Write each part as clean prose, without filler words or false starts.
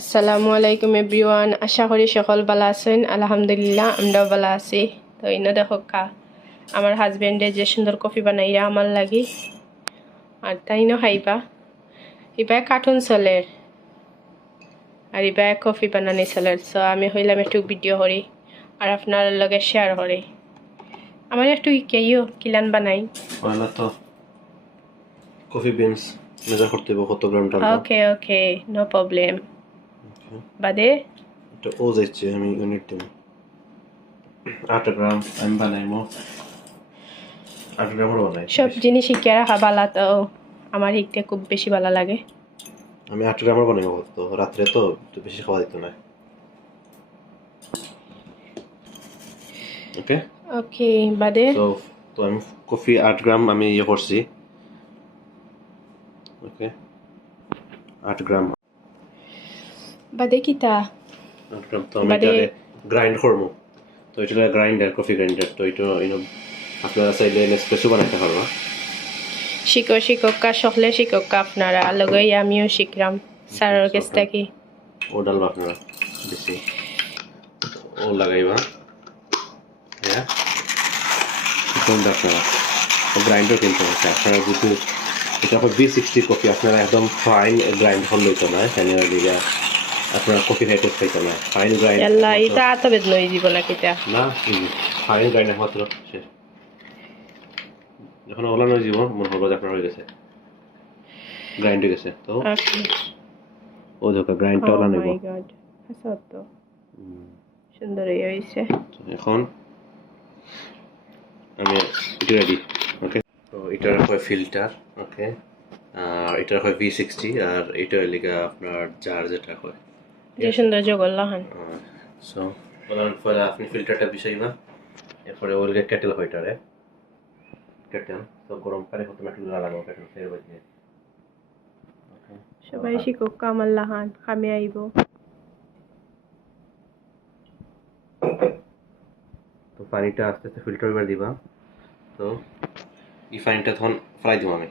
আসসালামু আলাইকুম এভরিওয়ান, আশা করি সকল ভালো আছেন। আলহামদুলিল্লাহ আমরাও ভালো আছি। তো ইনো দেখো আমার হাজবেন্ডে যে সুন্দর কফি বানাইরা আমার লাগি, আর তাইনো খাইবা। ইবাই কার্টুন চলে আর ইবাই কফি বানানি চলে। সো আমি হইলাম একটু ভিডিও করি আর আপনার লগে শেয়ার করি। আমার একটু কেইও কিলান বানাই। তো কফি বিনস মেজার করতে হবে কত গ্রাম টানবো। Okay no problem. বাদে এটা ও যাচ্ছে আমি ইউনিট দেব 8 গ্রাম আমি বানাইমো 8 গ্রাম বানাই সব জিনিস শিখে রাখা ভালো, তো আমার শিখতে খুব বেশি ভালো লাগে। আমি 8 গ্রাম বানাইমো, তো রাত্রে তো একটু বেশি খাওয়া দিত না। ওকে ওকে বাদে তো আমি কফি 8 গ্রাম আমি ইয়ে করছি। ওকে 8 গ্রাম বাদে কিতা 8 গ্রাম তো আমি এটা গ্রাইন্ড করবো। তো এটা গ্রাইন্ডার, কফি গ্রাইন্ডার। তো এটা আপনারা চাইলে নেসপ্রেসো বানাইতে পারবা। শিক্ষক সকলে শিক্ষক আপনারা লগই আমিও শিখলাম স্যারের কাছ থেকে। ও ডালবা আপনারা বেশি ও লাগাইবা। হ্যাঁ কোনটা আপনারা গ্রাইন্ডার কিনতে হচ্ছে। আপনারা যদি এটা V60 কফি আপনারা একদম ফাইন গ্রাইন্ড হলে তো না, দিকে আপনারা কফি খাইতে খাইতে না। ফাইন গ্রাইন্ড আল্লাহ এটা এত বেদনা হয়ে যাব না কিতা না, ফাইন গ্রাইন্ড মাত্র শেষ। যখন ওলানো হয়ে যাব মনে হলো যে আপনার হয়ে গেছে, গ্রাইন্ড হয়ে গেছে। তো ও দেখো গ্রাইন্ডটা ওলা নেব। তো সুন্দর হয়েছে। এখন আমি এটা রেডি। ওকে তো এটা হয় ফিল্টার। ওকে আর এটা হয় V60 আর এটা লিগা আপনার জার যেটা হয় যে সুন্দর জগল্লা হন। সো পরে আপনি ফিল্টারটা বিছাইবা। এরপরে ওই লিগা কেটেল হইটারে কেটেল তো গরম পানি অটোমেটিক লাগানো কেটেল ফের বাজে। সবাই শিক্ষক কামাল লাহান খামে আইব। তো পানিটা আস্তে আস্তে ফিল্টার করে দিবা। তো এই পানিটা তখন ফ্রাই দিব আমি।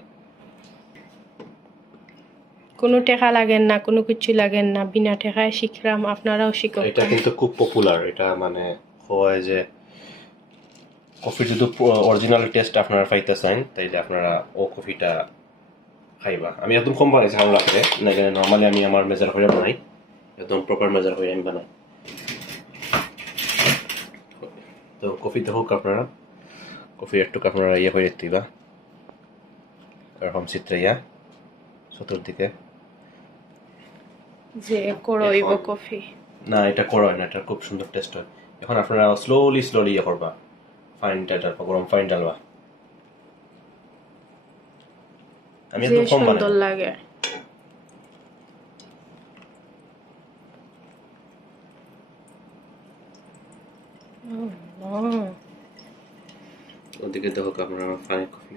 কোনো টেকা লাগেন না, কোনো কিছু লাগেন না, বিনা টেকায় শিখলাম। আপনারাও শিক্ষক। এটা কিন্তু খুব পপুলার। এটা মানে হয় যে কফির যদি অরিজিনাল টেস্ট আপনারা পাইতে চান তাইলে আপনারা ও কফিটা খাইবা। আমি একদম কম বানাইছি ভালো লাগছে না, এখানে নর্মালি আমি আমার মেজার হয়ে বানাই, একদম প্রপার মেজার হয়ে আমি বানাই। তো কফিতে হোক আপনারা কফি একটু আপনারা ইয়ে হয়ে দিবা এরকম চিত্রে ইয়া চতুর্দিকে যে করইব কফি না, এটা করা হয় না, এটা খুব সুন্দর টেস্ট হয়। এখন আপনারা স্লোলি ইয়ে করবা, ফাইনটা ডালবা, গরম ফাইন ডালবা। আমি যে একদম কম সুন্দর বানাই। লাগে। ওদিকে দেখো আপনারা ফাইন কফি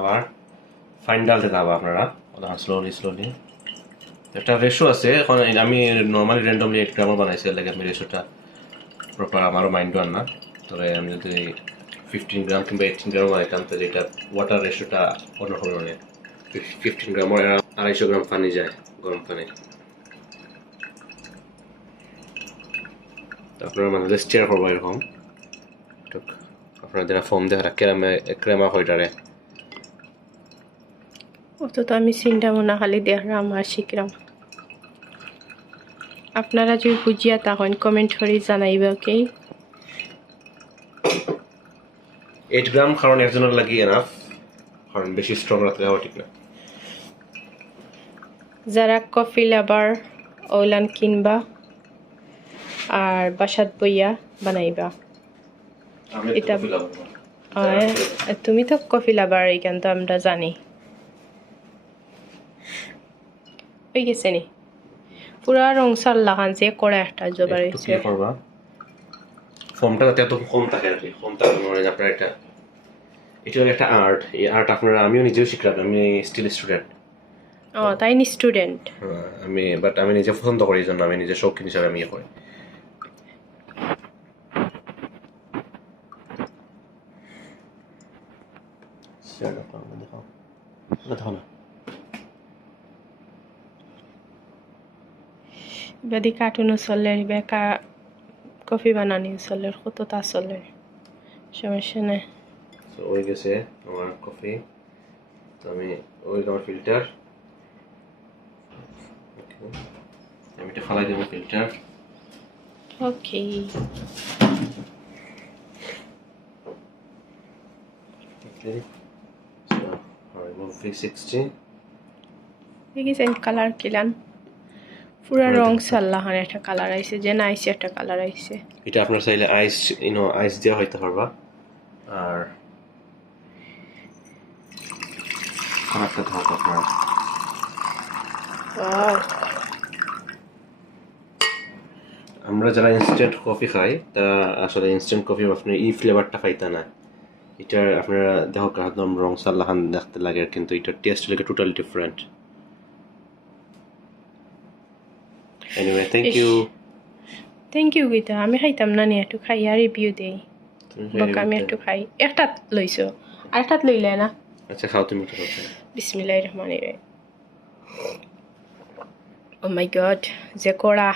আবার ফাইন ডালতে যাবো আপনারা স্লোলি। একটা রেশো আছে। এখন আমি নর্মালি র্যান্ডমলি 8 গ্রামও বানাইছি, লাগে আমি রেশোটা প্রপার আমারও মাইন্ডও আন না। তবে আমি যদি 15 গ্রাম কিংবা 18 গ্রাম বানাইতাম তাহলে এটা ওয়াটার রেশোটা অন্যরকম। মানে 15 গ্রাম 250 গ্রাম পানি যায়, গরম পানি। আপনারা মানে স্টিয়ার করবো এরকম। আপনারা যারা ফোম দেখা ক্রেমা হইটারে অত তো আমি চিন্তা মনে খালি দেখলাম আর শিখলাম। আপনারা যদি বুঝিয়া তখন কমেন্ট করে জানাইবে। ওকে 8 গ্রাম কারণ একজনের লাগি এনাফ, কারণ বেশি স্ট্রং রাখলে হওয়া ঠিক না। যারা কফি লাভার ওলান কিনবা আর বাসাত বইয়া বানাইবা। এটা তুমি তো কফি লাভার, এইখান তো আমরা জানি। হয়ে গেছে নি পুরা রং সাল্লা খান যে করে একটা জবার হয়েছে। ফর্মটা যাতে এত কম থাকে আর কি, কম থাকে মনে হয় আপনার এটা একটা আর্ট। এই আর্ট আপনারা আমিও নিজেও শিখলাম, আমি স্টিল স্টুডেন্ট। তাই নি স্টুডেন্ট আমি নিজে পছন্দ করি, এই জন্য আমি নিজে শৌখিন হিসাবে আমি ইয়ে করি। দেখো না বেদি কার্টুনও চলে বেকা কফি বানানি চলে কতটা চলে সমস্যা নাই তো ওই গেছে আমার কফি তো আমি ওই আমার ফিল্টার আমি এটা ফালাই দেবো ফিল্টার ওকে Okay. So I'll remove V60. দেখেছেন কালার কিলান পুরা রং সাল্লাহান একটা কালার আইছে যে না আইছে একটা কালার আইছে এটা আপনার চাইলে আইস আইস দেওয়া হইতে পারবা আর কালারটা থাক আপনার ওয়াও আমরা যারা ইনস্ট্যান্ট কফি খাই তারা আসলে ইনস্ট্যান্ট কফি আপনার এই ফ্লেভারটা পাইতা না এটার আপনারা দেখো একদম রং সাল্লাহান দেখতে লাগে কিন্তু এটার টেস্ট লাগে totally different anyway thank you Gita আমি খাইতাম না নি একটু খাইয়া রিভিউ দেই বকা আমি একটু খাই একটাত লইছো আরেকটাত লইলে না আচ্ছা খাও তুমি একটা কথা বিসমিল্লাহির রহমানির রহিম ও মাই গড যে কড়া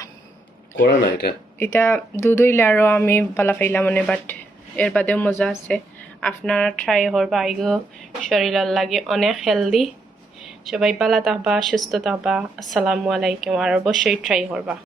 করা না এটা দুধ হইলে আরও আমি বালা পাইলাম মানে বাট এর বাদেও মজা আছে আপনারা ট্রাই করবা আইগো শরীরের লাগে অনেক হেলদি সবাই ভালো থাকবা সুস্থ থাকবা আসসালামু আলাইকুম আর অবশ্যই ট্রাই করবা